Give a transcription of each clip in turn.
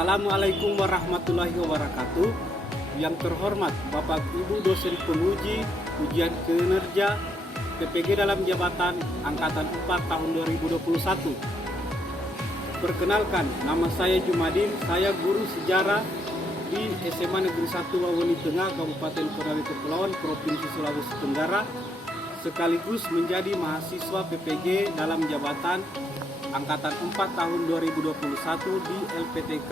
Assalamualaikum warahmatullahi wabarakatuh. Yang terhormat Bapak Ibu dosen penguji ujian kinerja PPG dalam jabatan Angkatan 4 tahun 2021. Perkenalkan, nama saya Jumadin, saya guru sejarah di SMA Negeri 1 Wawoni Tengah, Kabupaten Konawe Kepulauan, Provinsi Sulawesi Tenggara, sekaligus menjadi mahasiswa PPG dalam jabatan Angkatan 4 tahun 2021 di LPTK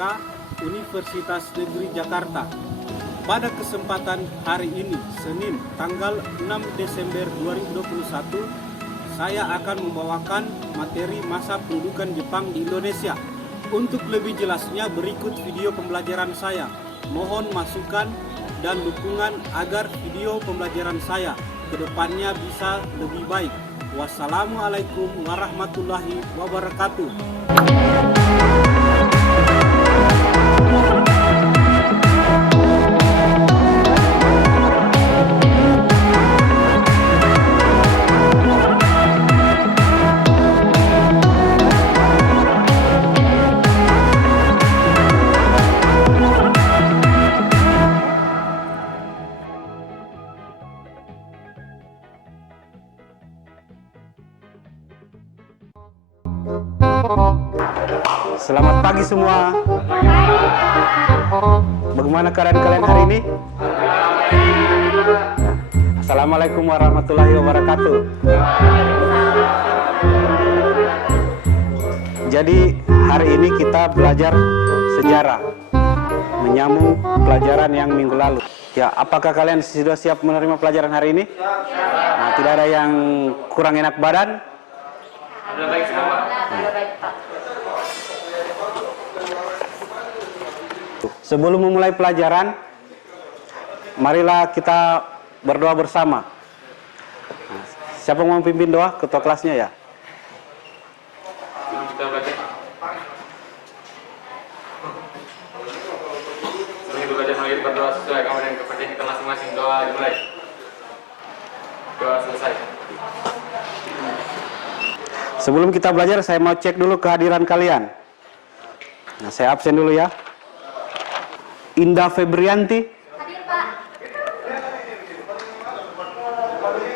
Universitas Negeri Jakarta. Pada kesempatan hari ini, Senin tanggal 6 Desember 2021, saya akan membawakan materi masa pendudukan Jepang di Indonesia. Untuk lebih jelasnya berikut video pembelajaran saya. Mohon masukan dan dukungan agar video pembelajaran saya kedepannya bisa lebih baik. Wassalamualaikum warahmatullahi wabarakatuh. Selamat pagi semua. Bagaimana keadaan kalian hari ini? Assalamualaikum warahmatullahi wabarakatuh. Jadi hari ini kita belajar sejarah, menyambung pelajaran yang minggu lalu. Ya, apakah kalian sudah siap menerima pelajaran hari ini? Nah, tidak ada yang kurang enak badan? Sudah baik semua. Sebelum memulai pelajaran, marilah kita berdoa bersama. Nah, siapa yang mau pimpin doa? Ketua kelasnya ya. Kita belajar. Sebelum belajar mulai berdoa sesuai kamu dan kepercayaan kita masing-masing. Doa dimulai. Doa selesai. Sebelum kita belajar, saya mau cek dulu kehadiran kalian. Nah, saya absen dulu ya. Indah Febrianti. Hadir, Pak.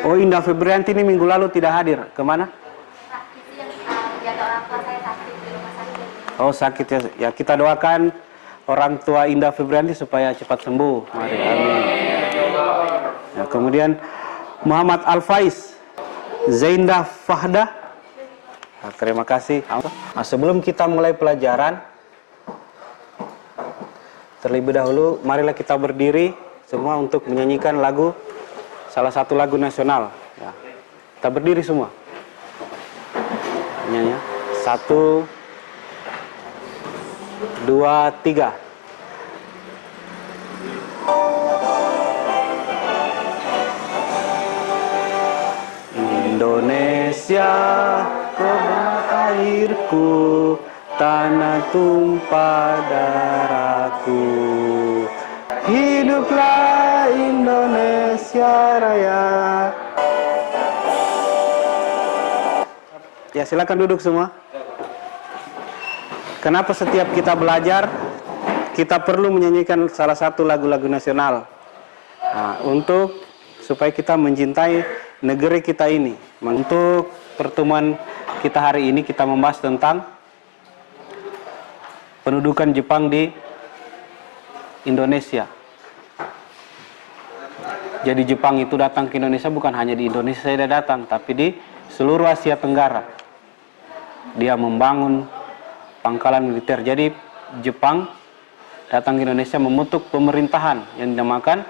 Oh, Indah Febrianti ini minggu lalu tidak hadir. Kemana? Pak, itu yang jadwal orang tua saya sakit di rumah sakit. Oh, sakit ya. Ya, kita doakan orang tua Indah Febrianti supaya cepat sembuh. Mari, amin. Ya, kemudian Muhammad Al-Faiz Zaindah Fahda. Nah, terima kasih. Nah, sebelum kita mulai pelajaran, terlebih dahulu marilah kita berdiri semua untuk menyanyikan lagu, salah satu lagu nasional. Ya. Kita berdiri semua. Nyanyi. 1, 2, 3. Indonesia, airku, tanah tumpah darahku. Hiduplah Indonesia Raya. Ya, silakan duduk semua. Kenapa setiap kita belajar, kita perlu menyanyikan salah satu lagu-lagu nasional? Nah, untuk supaya kita mencintai negeri kita ini. Untuk pertemuan kita hari ini, kita membahas tentang pendudukan Jepang di Indonesia. Jadi Jepang itu datang ke Indonesia bukan hanya di Indonesia saja datang, tapi di seluruh Asia Tenggara. Dia membangun pangkalan militer. Jadi Jepang datang ke Indonesia membentuk pemerintahan yang dinamakan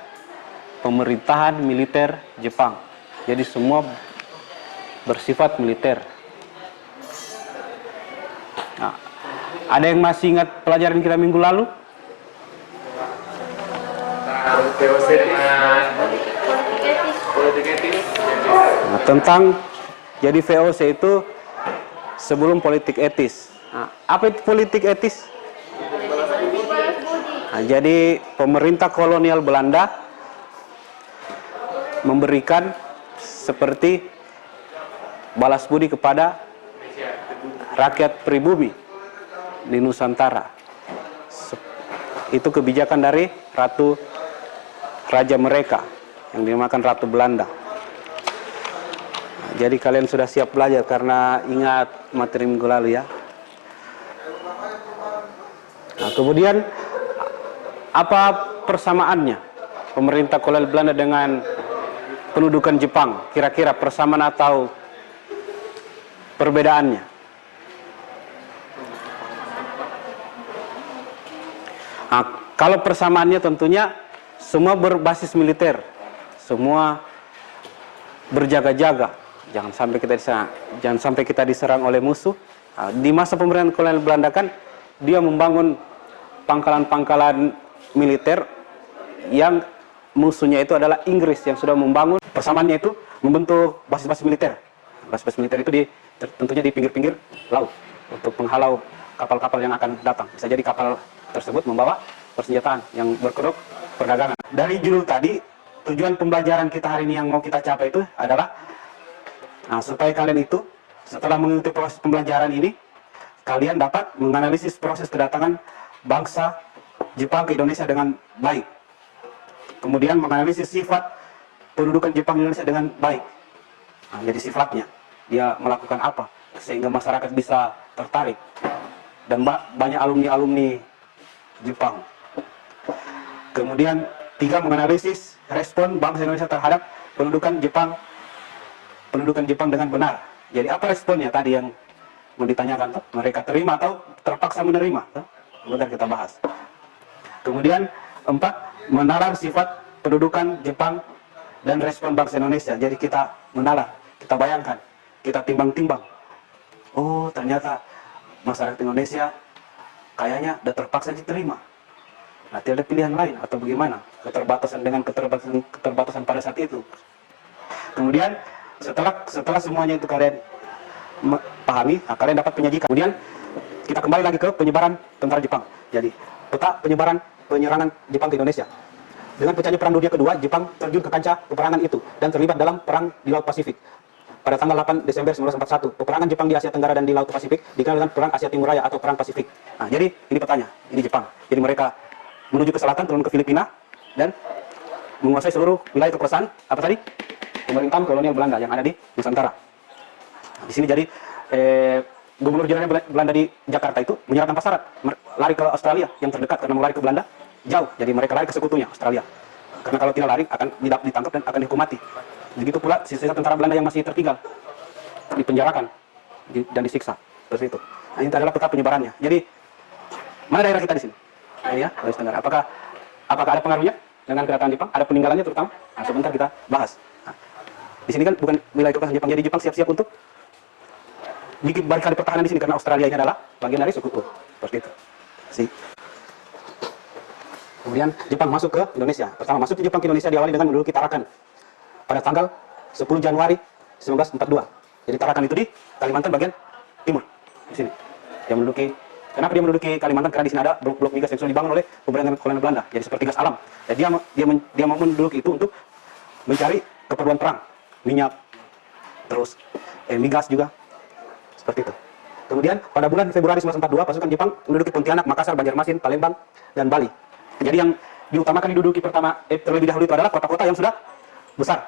pemerintahan militer Jepang. Jadi semua bersifat militer. Nah, ada yang masih ingat pelajaran kita minggu lalu? VOC dengan politik etis. Nah, tentang jadi VOC itu sebelum politik etis. Nah, apa itu politik etis? Nah, jadi pemerintah kolonial Belanda memberikan seperti balas budi kepada rakyat pribumi di Nusantara. Itu kebijakan dari raja mereka yang dinamakan Ratu Belanda. Jadi kalian sudah siap belajar karena ingat materi minggu lalu ya. Nah, kemudian apa persamaannya pemerintah kolonial Belanda dengan pendudukan Jepang? Kira-kira persamaan atau perbedaannya? Nah, kalau persamaannya tentunya semua berbasis militer, semua berjaga-jaga, jangan sampai kita diserang oleh musuh. Nah, di masa pemerintahan kolonial Belanda kan dia membangun pangkalan-pangkalan militer yang musuhnya itu adalah Inggris yang sudah membangun. Persamaannya itu membentuk basis-basis militer. Basis-basis militer itu tentunya di pinggir-pinggir laut untuk menghalau kapal-kapal yang akan datang. Bisa jadi kapal tersebut membawa persenjataan yang berkedok perdagangan. Dari judul tadi, tujuan pembelajaran kita hari ini yang mau kita capai itu adalah supaya kalian itu setelah mengikuti proses pembelajaran ini, kalian dapat menganalisis proses kedatangan bangsa Jepang ke Indonesia dengan baik. Kemudian menganalisis sifat pendudukan Jepang di Indonesia dengan baik. Nah, jadi sifatnya, dia melakukan apa sehingga masyarakat bisa tertarik. Dan banyak alumni-alumni Jepang. Kemudian 3, menganalisis respon bangsa Indonesia terhadap pendudukan Jepang dengan benar. Jadi apa responnya tadi yang mau ditanyakan? Mereka terima atau terpaksa menerima? Kemudian kita bahas. Kemudian 4, menalar sifat pendudukan Jepang dan respon bangsa Indonesia. Jadi kita menalar, kita bayangkan, kita timbang-timbang. Oh, ternyata masyarakat Indonesia kayaknya udah terpaksa diterima. Nah, tidak ada pilihan lain atau bagaimana? Keterbatasan pada saat itu. Kemudian setelah semuanya itu kalian pahami, kalian dapat penyajikan. Kemudian kita kembali lagi ke penyebaran tentara Jepang. Jadi peta penyerangan Jepang ke Indonesia. Dengan pecahnya Perang Dunia Kedua, Jepang terjun ke kancah peperangan itu dan terlibat dalam perang di Laut Pasifik. Pada tanggal 8 Desember 1941, peperangan Jepang di Asia Tenggara dan di Laut Pasifik dikenal dengan Perang Asia Timur Raya atau Perang Pasifik. Nah, jadi ini petanya, ini Jepang. Jadi mereka menuju ke selatan, turun ke Filipina, dan menguasai seluruh wilayah kekuasaan, apa tadi? Pemerintahan kolonial Belanda yang ada di Nusantara. Nah, di sini jadi, Gubernur Jenderal Belanda di Jakarta itu menyerah tanpa syarat, lari ke Australia yang terdekat karena mau lari ke Belanda jauh. Jadi mereka lari ke sekutunya, Australia. Karena kalau tidak lari akan ditangkap dan akan dihukum mati. Begitu pula sisa tentara Belanda yang masih tertinggal dipenjarakan dan disiksa. Seperti itu. Nah, ini adalah peta penyebarannya. Jadi mana daerah kita di sini? Nah, ini ya, Sulawesi Tenggara. Apakah ada pengaruhnya dengan kedatangan Jepang? Ada peninggalannya terutama? Nah, sebentar kita bahas. Nah, di sini kan bukan wilayah kekuasaan Jepang. Jadi Jepang siap-siap untuk bikin barikade pertahanan di sini karena Australia ini adalah bagian dari sekutu. Seperti itu. Kemudian Jepang masuk ke Indonesia. Pertama masuk ke Jepang ke Indonesia diawali dengan menduduki Tarakan pada tanggal 10 Januari 1942. Jadi Tarakan itu di Kalimantan bagian timur di sini. Kenapa dia menduduki Kalimantan? Karena di sini ada blok-blok migas yang sudah dibangun oleh pemerintahan kolonial Belanda. Jadi seperti gas alam. Jadi dia mau menduduki itu untuk mencari keperluan perang, minyak, terus migas juga. Seperti itu. Kemudian pada bulan Februari 1942 pasukan Jepang menduduki Pontianak, Makassar, Banjarmasin, Palembang, dan Bali. Jadi yang diutamakan diduduki terlebih dahulu itu adalah kota-kota yang sudah besar.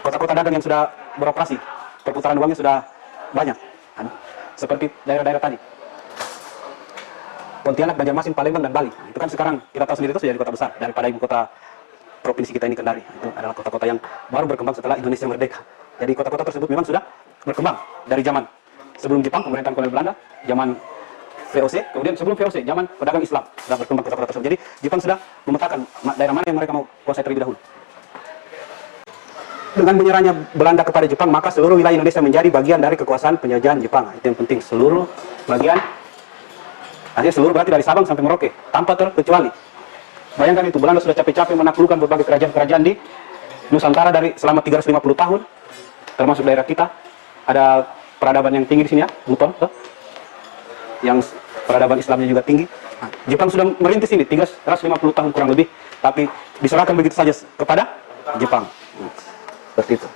Kota-kota dagang yang sudah beroperasi. Perputaran uangnya sudah banyak. Seperti daerah-daerah tadi. Pontianak, Banjarmasin, Palembang, dan Bali. Nah, itu kan sekarang kita tahu sendiri itu sudah jadi kota besar daripada ibu kota provinsi kita ini Kendari. Itu adalah kota-kota yang baru berkembang setelah Indonesia merdeka. Jadi kota-kota tersebut memang sudah berkembang dari zaman sebelum Jepang, pemerintahan kolonial Belanda, zaman VOC, kemudian sebelum VOC, zaman pedagang Islam sudah berkembang kota-kota tersebut. Jadi Jepang sudah memetakan daerah mana yang mereka mau kuasai terlebih dahulu. Dengan menyerahnya Belanda kepada Jepang, maka seluruh wilayah Indonesia menjadi bagian dari kekuasaan penjajahan Jepang. Itu yang penting, seluruh bagian. Artinya seluruh berarti dari Sabang sampai Merauke, tanpa terkecuali. Bayangkan itu, Belanda sudah capek-capek menaklukkan berbagai kerajaan-kerajaan di Nusantara dari selama 350 tahun, termasuk daerah kita. Ada peradaban yang tinggi di sini ya, Buton, yang peradaban Islamnya juga tinggi. Nah, Jepang sudah merintis ini 350 tahun kurang lebih, tapi diserahkan begitu saja kepada Jepang. Seperti itu.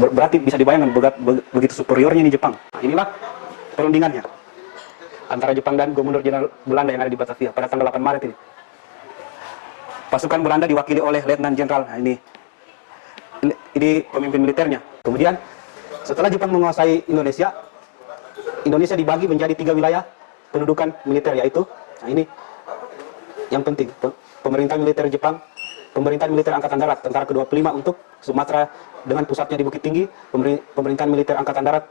Berarti bisa dibayangkan begitu superiornya ini Jepang. Nah, inilah perundingannya. antara Jepang dan Gubernur Jenderal Belanda yang ada di Batavia pada tanggal 8 Maret ini. Pasukan Belanda diwakili oleh Letnan Jenderal. Nah, ini pemimpin militernya. Kemudian setelah Jepang menguasai Indonesia, Indonesia dibagi menjadi 3 wilayah pendudukan militer, yaitu, nah ini yang penting, pemerintahan militer Jepang, pemerintahan militer Angkatan Darat, tentara ke-25 untuk Sumatera dengan pusatnya di Bukit Tinggi, pemerintahan militer Angkatan Darat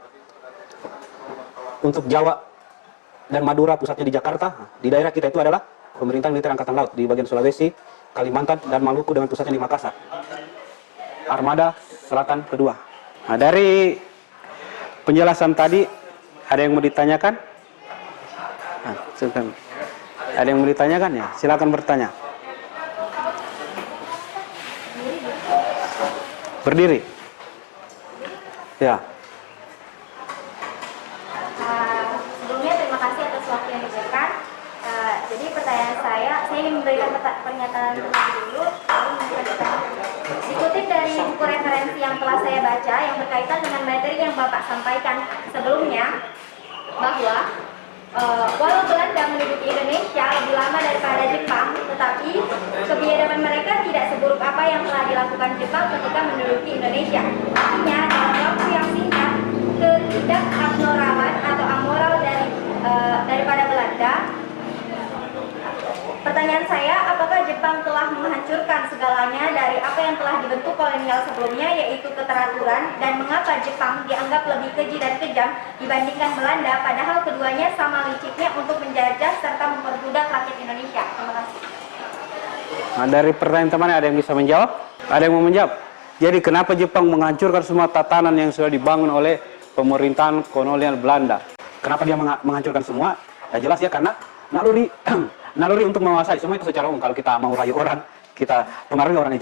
untuk Jawa dan Madura pusatnya di Jakarta. Di daerah kita itu adalah pemerintahan militer Angkatan Laut di bagian Sulawesi, Kalimantan, dan Maluku dengan pusatnya di Makassar. Armada Selatan kedua. Nah, dari penjelasan tadi, ada yang mau ditanyakan? Nah, silakan. Ada yang mau ditanyakan ya? Silakan bertanya. Berdiri. Ya. Sebelumnya terima kasih atas waktu yang diberikan. Jadi pertanyaan saya ingin memberikan pernyataan terlebih dulu. Dikutip dari buku referensi yang telah saya baca yang berkaitan dengan materi yang Bapak sampaikan sebelumnya, bahwa walau Belanda menduduki Indonesia lebih lama daripada Jepang, tetapi kebiadaban mereka tidak seburuk apa yang telah dilakukan Jepang ketika menduduki Indonesia. Artinya, dalam waktu yang singkat, ketidakabnoralan atau amoral daripada Belanda. Pertanyaan saya, apakah Jepang telah menghancurkan segalanya dari apa yang telah dibentuk kolonial sebelumnya, yaitu keteraturan, dan mengapa Jepang dianggap lebih keji dan kejam dibandingkan Belanda, padahal keduanya sama liciknya untuk menjajah serta memperbudak rakyat Indonesia? Terima kasih. Nah, dari pertanyaan temannya ada yang bisa menjawab? Ada yang mau menjawab? Jadi kenapa Jepang menghancurkan semua tatanan yang sudah dibangun oleh pemerintahan kolonial Belanda? Kenapa dia menghancurkan semua? Ya jelas ya, karena naluri untuk menguasai semua itu secara umum. Kalau kita mau rayu orang, kita pengaruhi orang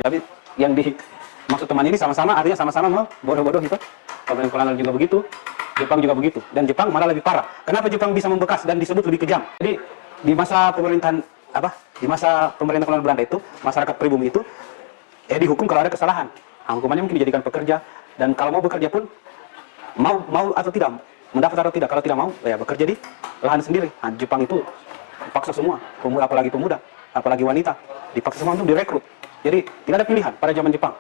yang dimaksud teman ini sama-sama, artinya sama-sama mau bodoh-bodoh gitu. Pemerintahan kolonial juga begitu, Jepang juga begitu, dan Jepang malah lebih parah. Kenapa Jepang bisa membekas dan disebut lebih kejam? Jadi di masa pemerintahan kolonial Belanda itu, masyarakat pribumi itu dihukum kalau ada kesalahan. Nah, hukumannya mungkin dijadikan pekerja, dan kalau mau bekerja pun mau atau tidak, mendaftar atau tidak. Kalau tidak mau, ya bekerja di lahan sendiri. Nah, Jepang itu paksa semua, apalagi pemuda, apalagi wanita, dipaksa semua untuk direkrut. Jadi tidak ada pilihan pada zaman Jepang.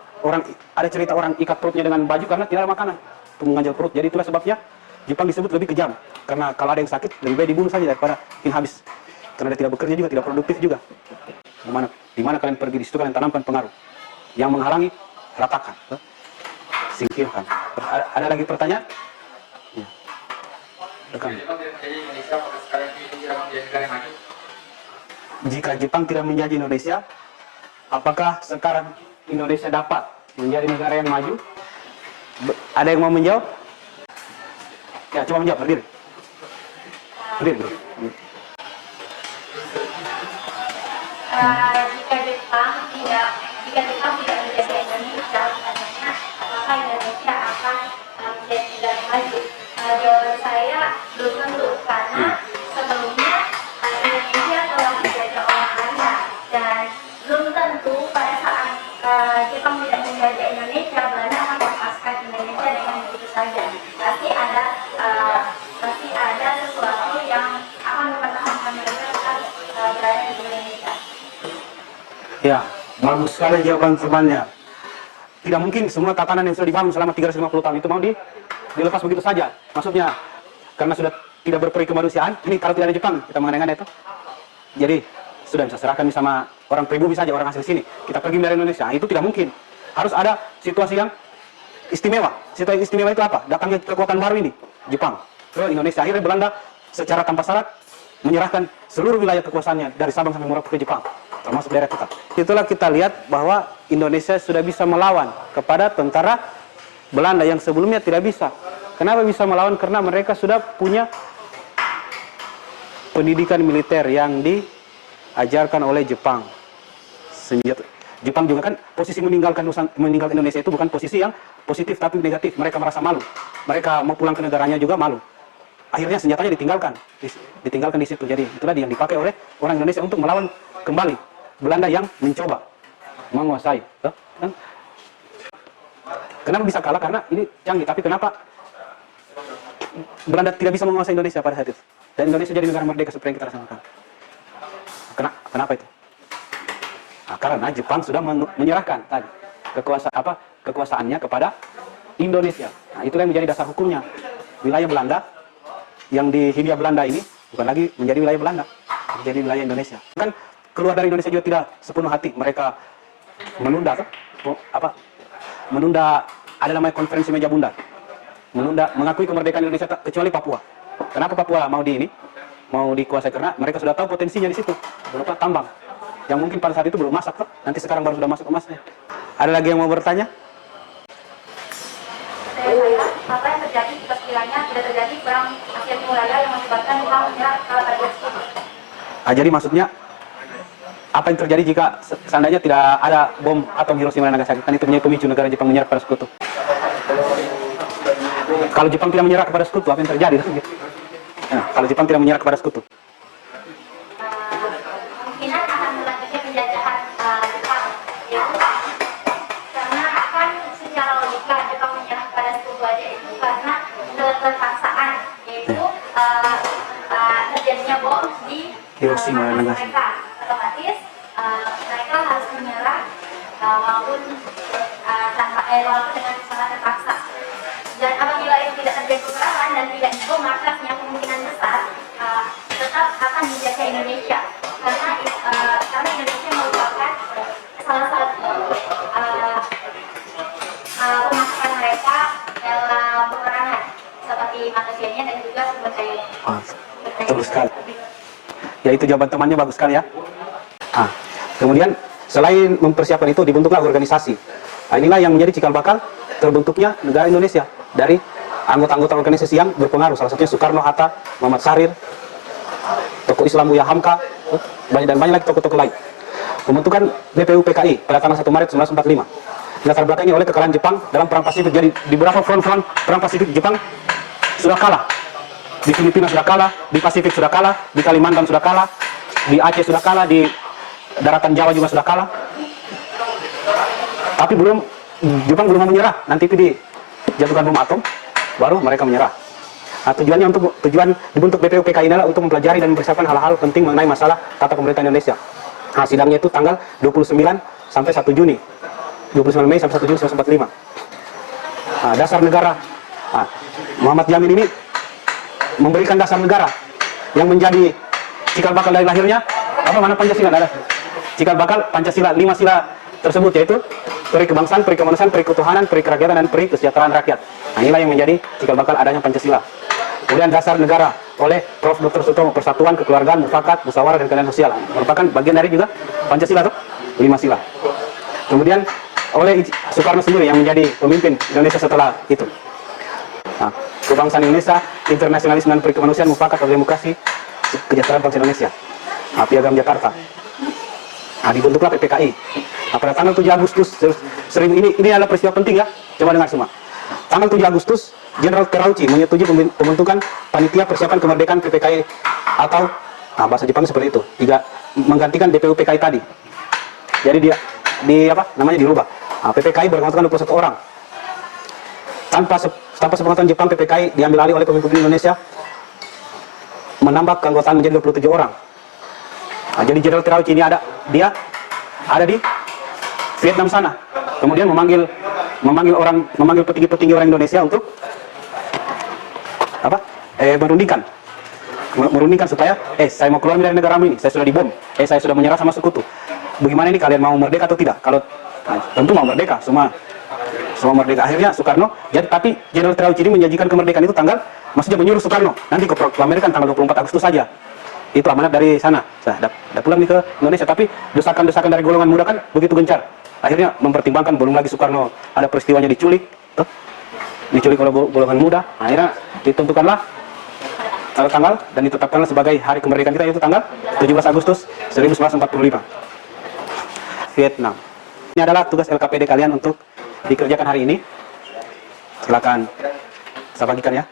Ada cerita orang ikat perutnya dengan baju karena tidak ada makanan untuk mengganjal perut. Jadi itulah sebabnya Jepang disebut lebih kejam. Karena kalau ada yang sakit, lebih baik dibunuh saja daripada bikin habis. Karena dia tidak bekerja juga, tidak produktif juga. Di mana kalian pergi, di situ kalian tanamkan pengaruh. Yang menghalangi, ratakan, singkirkan. Ada lagi pertanyaan? Ya. Rekan. Jika Jepang tidak menjadi Indonesia, apakah sekarang Indonesia dapat menjadi negara yang maju? Ada yang mau menjawab? Ya, coba menjawab, berdiri. Berdiri. Jika Jepang tidak menjadi Indonesia, pertanyaannya apakah Indonesia akan menjadi negara maju? Jawaban saya belum tentu, karena sebelumnya Indonesia telah dijajah oleh Belanda, dan belum tentu pada saat Jepang tidak menjajah Indonesia, Belanda akan melepaskan Indonesia dengan begitu saja. Pasti ada sesuatu yang akan mempertahankan mereka tetap berada di Indonesia. Ya, bagus sekali jawaban temannya. Tidak mungkin semua tatanan yang sudah dibangun selama 350 tahun itu mau dilepas begitu saja. Maksudnya, karena sudah tidak berperi kemanusiaan, ini kalau tidak ada Jepang, kita mengenai itu. Jadi, sudah bisa serahkan sama orang pribumi saja, orang asli sini. Kita pergi dari Indonesia, itu tidak mungkin. Harus ada situasi yang istimewa. Situasi istimewa itu apa? Datangnya kekuatan baru ini, Jepang, ke Indonesia. Akhirnya Belanda secara tanpa syarat menyerahkan seluruh wilayah kekuasaannya dari Sabang sampai Merauke ke Jepang, termasuk daerah kita. Itulah kita lihat bahwa Indonesia sudah bisa melawan kepada tentara Belanda yang sebelumnya tidak bisa. Kenapa bisa melawan? Karena mereka sudah punya pendidikan militer yang diajarkan oleh Jepang. Jepang juga kan posisi meninggalkan Indonesia itu bukan posisi yang positif tapi negatif. Mereka merasa malu. Mereka mau pulang ke negaranya juga malu. Akhirnya senjatanya ditinggalkan di situ. Jadi itulah yang dipakai oleh orang Indonesia untuk melawan kembali Belanda yang mencoba menguasai. Kenapa bisa kalah? Karena ini canggih. Tapi kenapa Belanda tidak bisa menguasai Indonesia pada saat itu? dan Indonesia jadi negara merdeka seperti yang kita rasakan. Kenapa itu? Nah, karena Jepang sudah menyerahkan tadi kekuasaannya kepada Indonesia. Nah, itulah yang menjadi dasar hukumnya. Wilayah Belanda yang di Hindia Belanda ini bukan lagi menjadi wilayah Belanda, menjadi wilayah Indonesia. Kan keluar dari Indonesia juga tidak sepenuh hati. Mereka menunda ada namanya konferensi meja bundar. Menunda mengakui kemerdekaan Indonesia kecuali Papua. Kenapa Papua mau dikuasai? Karena mereka sudah tahu potensinya di situ, berupa tambang. Yang mungkin pada saat itu belum masak, nanti sekarang baru sudah masuk emasnya. Ada lagi yang mau bertanya? Saya, apa yang terjadi jika sekiranya tidak terjadi perang Asia Timur Raya yang mengakibatkan Jepang menyerah kalah pada Sekutu? Jadi maksudnya apa yang terjadi jika seandainya tidak ada bom atom Hiroshima dan Nagasaki? Kan itu menjadi pemicu negara Jepang menyerah kepada Sekutu. Kalau Jepang tidak menyerah kepada Sekutu, apa yang terjadi? Nah, kalau Jepang tidak menyerah kepada Sekutu, Kemungkinan akan melanjutkan penjajahan Jepang, yaitu karena akan secara logika Jepang menyerah kepada Sekutu aja itu karena keterpaksaan, yaitu terjadinya bom di Hiroshima dan Nagasaki. mereka. Otomatis mereka harus menyerah walaupun dengan sangat terpaksa. Dan apabila itu tidak terjadi peperangan dan tidak dibom, maka kemungkinan besar tetap akan menjadi Indonesia karena Indonesia merupakan salah satu pemasukan mereka dalam peperangan seperti manusianya dan juga sumber daya. Betul sekali. Ya, itu jawaban temannya bagus sekali ya. Kemudian selain mempersiapkan itu dibentuklah organisasi. Inilah yang menjadi cikal bakal terbentuknya negara Indonesia dari anggota-anggota organisasi yang berpengaruh. Salah satunya Soekarno, Hatta, Muhammad Sarir, tokoh Islam Buya Hamka, dan banyak lagi tokoh-tokoh lain. Pembentukan BPUPKI pada tanggal 1 Maret 1945. Latar belakangnya oleh kekalahan Jepang dalam perang Pasifik. Jadi di beberapa front-front perang Pasifik Jepang sudah kalah. Di Filipina sudah kalah, di Pasifik sudah kalah, di Kalimantan sudah kalah, di Aceh sudah kalah, di daratan Jawa juga sudah kalah. Tapi Jepang belum mau menyerah. Nanti itu dijatuhkan bom atom, baru mereka menyerah. Nah, tujuan dibentuk BPUPKI adalah untuk mempelajari dan mempersiapkan hal-hal penting mengenai masalah tata pemerintahan Indonesia. Nah, sidangnya itu tanggal 29 sampai 1 Juni. 29 Mei sampai 1 Juni 1945. Nah, dasar negara. Nah, Muhammad Yamin ini memberikan dasar negara yang menjadi cikal bakal dari lahirnya mana Pancasila ada. Cikal bakal Pancasila 5 sila tersebut yaitu peri kebangsaan, peri kemanusiaan, peri ketuhanan, peri kerakyatan, dan peri kesejahteraan rakyat. Nah, inilah yang menjadi cikal bakal adanya Pancasila. Kemudian dasar negara oleh Prof. Dr. Sutomo, persatuan, kekeluargaan, mufakat, musyawarah, dan keadilan sosial. Merupakan bagian dari juga Pancasila tuh, 5 sila. Kemudian oleh Soekarno sendiri yang menjadi pemimpin Indonesia setelah itu. Nah, kebangsaan Indonesia, internasionalisme dan peri kemanusiaan, mufakat, demokrasi, kesejahteraan bangsa Indonesia. Nah, Piagam Jakarta. Nah, dibentuklah PPKI. Nah, pada tanggal 7 Agustus ini adalah peristiwa penting ya. Coba dengar semua. Tanggal 7 Agustus, Jenderal Terauchi menyetujui pembentukan panitia persiapan kemerdekaan PPKI atau bahasa Jepang seperti itu. Menggantikan DPUPKI tadi. Jadi dirubah. Nah, PPKI beranggotakan 21 orang. Tanpa sepengetahuan Jepang, PPKI diambil alih oleh pemimpin Indonesia menambah keanggotaan menjadi 27 orang. Nah, jadi Jenderal Terauchi ini ada di Vietnam sana. Kemudian memanggil petinggi-petinggi orang Indonesia untuk merundingkan supaya saya mau keluar dari negara ini, saya sudah dibom, saya sudah menyerah sama sekutu. Bagaimana ini, kalian mau merdeka atau tidak? Kalau tentu mau merdeka, semua merdeka. Akhirnya Soekarno, tapi Jenderal Terauchi ini menjanjikan kemerdekaan itu maksudnya menyuruh Soekarno nanti ke Amerika tanggal 24 Agustus saja. Itu amanat dari sana. Sudah pulang nih ke Indonesia, tapi desakan-desakan dari golongan muda kan begitu gencar. Akhirnya mempertimbangkan, belum lagi Soekarno ada peristiwanya diculik oleh golongan muda. Akhirnya ditentukanlah tanggal dan ditetapkanlah sebagai hari kemerdekaan kita, yaitu tanggal 17 Agustus 1945. Vietnam. Ini adalah tugas LKPD kalian untuk dikerjakan hari ini. Silakan saya bagikan ya.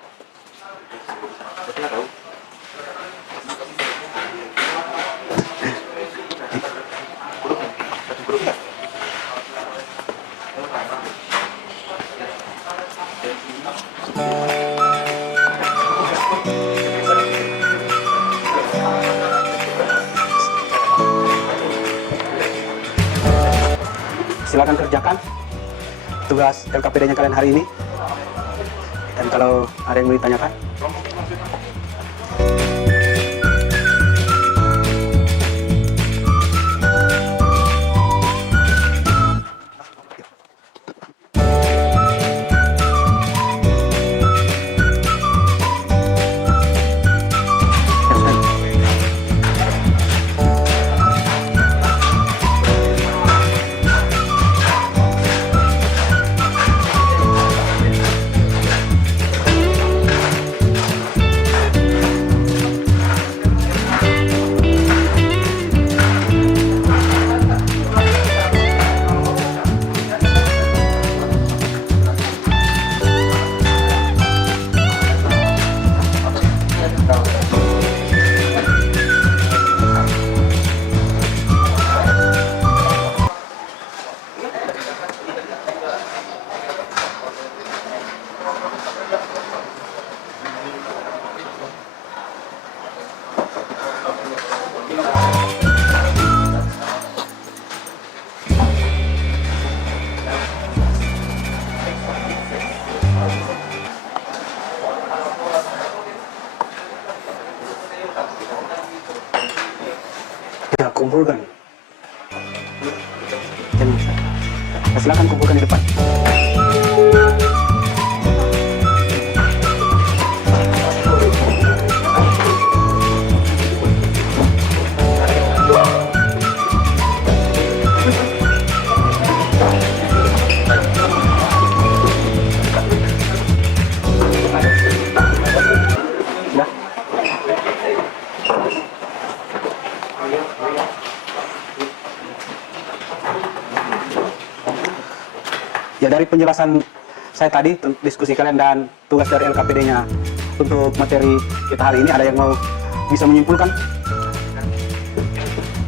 silakan kerjakan tugas LKPD-nya kalian hari ini. Dan kalau ada yang mau ditanyakan, ya kumpulkan. Dan silakan kumpulkan di depan. Ya, dari penjelasan saya tadi, diskusi kalian dan tugas dari LKPD-nya untuk materi kita hari ini, ada yang mau bisa menyimpulkan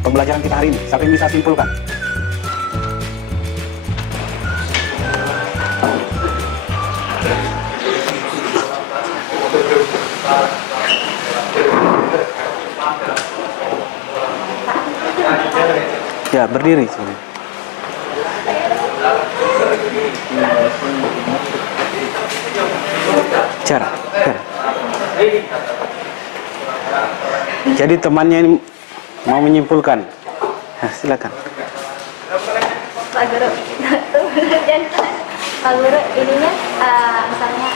pembelajaran kita hari ini? Siapa yang bisa simpulkan? Ya, berdiri sini. Cara. Jadi temannya ini mau menyimpulkan. Nah, silakan. Pak Guru, Pak Guru, ininya misalnya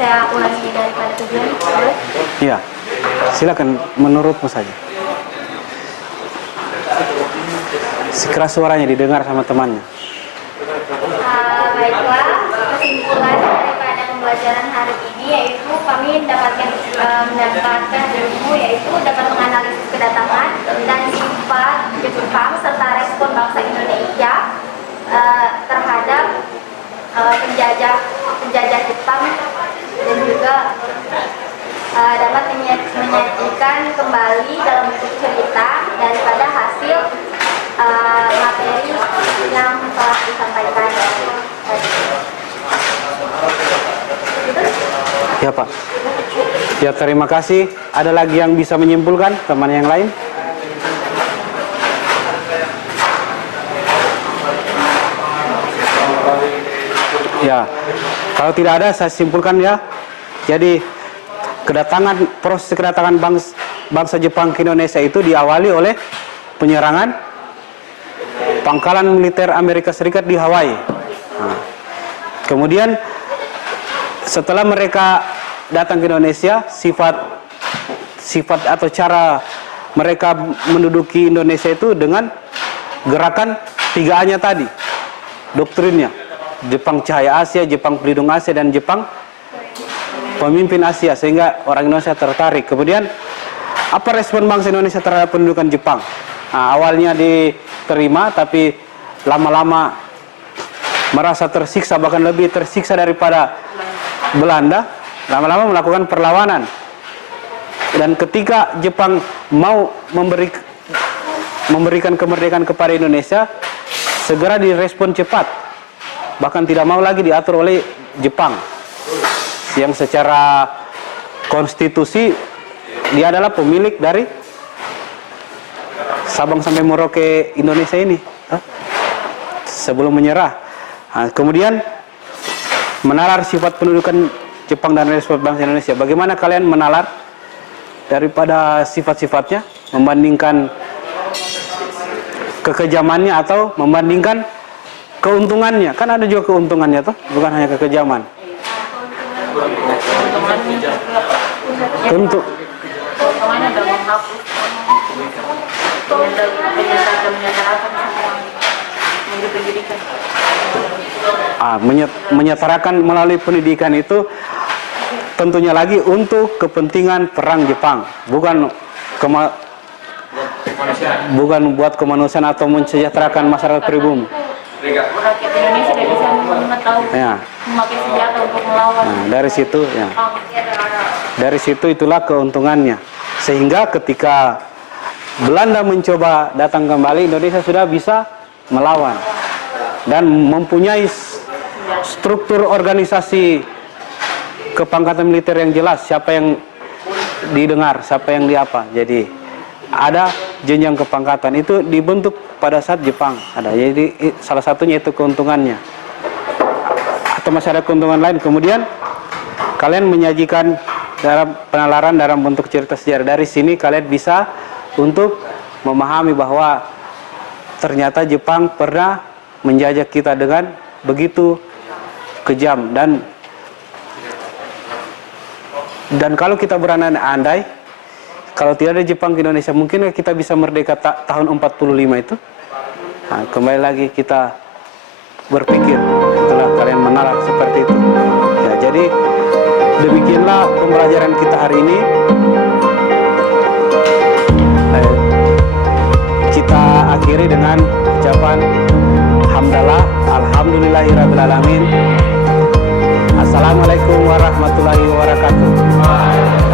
saya ulangi daripada tujuan, boleh? Iya, silakan menurutmu saja. Sekeras suaranya didengar sama temannya. Baiklah, kesimpulan daripada pembelajaran hari ini yaitu kami mendapatkan ilmu, yaitu dapat menganalisis kedatangan dan sifat Jepang serta respon bangsa Indonesia terhadap penjajah Jepang, dan juga dapat menyajikan kembali dalam bentuk cerita daripada hasil materi yang telah disampaikan. Ya Pak. Ya, terima kasih. Ada lagi yang bisa menyimpulkan teman yang lain? Ya, kalau tidak ada saya simpulkan ya. Jadi proses kedatangan bangsa Jepang ke Indonesia itu diawali oleh penyerangan pangkalan militer Amerika Serikat di Hawaii. Nah, kemudian setelah mereka datang ke Indonesia, sifat atau cara mereka menduduki Indonesia itu dengan gerakan 3A-nya tadi, doktrinnya. Jepang Cahaya Asia, Jepang Pelindung Asia, dan Jepang Pemimpin Asia, sehingga orang Indonesia tertarik. Kemudian apa respon bangsa Indonesia terhadap pendudukan Jepang? Nah, awalnya diterima, tapi lama-lama merasa tersiksa, bahkan lebih tersiksa daripada Belanda. Lama-lama melakukan perlawanan. Dan ketika Jepang mau memberikan kemerdekaan kepada Indonesia, segera direspon cepat. Bahkan tidak mau lagi diatur oleh Jepang, yang secara konstitusi dia adalah pemilik dari Sabang sampai Merauke Indonesia ini. sebelum menyerah. Kemudian menalar sifat pendudukan Jepang dan Republik Bangsa Indonesia. Bagaimana kalian menalar daripada sifat-sifatnya, membandingkan kekejamannya atau membandingkan keuntungannya? Kan ada juga keuntungannya tuh, bukan hanya kekejaman. Untuk Keuntungannya udah menghapus menyetarakan semua pendidikan. Menyetarakan melalui pendidikan itu tentunya lagi untuk kepentingan perang Jepang, bukan buat kemanusiaan atau mensejahterakan masyarakat pribumi. Rakyat Indonesia tidak bisa mengetahui memakai senjata untuk melawan. Nah, dari situ itulah keuntungannya. Sehingga ketika Belanda mencoba datang kembali, Indonesia sudah bisa melawan dan mempunyai struktur organisasi kepangkatan militer yang jelas, siapa yang didengar, siapa yang diapa. Jadi ada jenjang kepangkatan itu dibentuk pada saat Jepang ada. Jadi salah satunya itu keuntungannya. Atau masih ada keuntungan lain. Kemudian kalian menyajikan dalam penalaran dalam bentuk cerita sejarah. Dari sini kalian bisa untuk memahami bahwa ternyata Jepang pernah menjajah kita dengan begitu kejam, dan kalau kita berandai-andai kalau tidak ada Jepang ke Indonesia, mungkin kita bisa merdeka tahun 45 itu. Nah, kembali lagi kita berpikir setelah kalian menalar seperti itu. Ya, jadi demikianlah pembelajaran kita hari ini. Kita akhiri dengan ucapan hamdalah, alhamdulillahirabbil alamin. Assalamualaikum warahmatullahi wabarakatuh.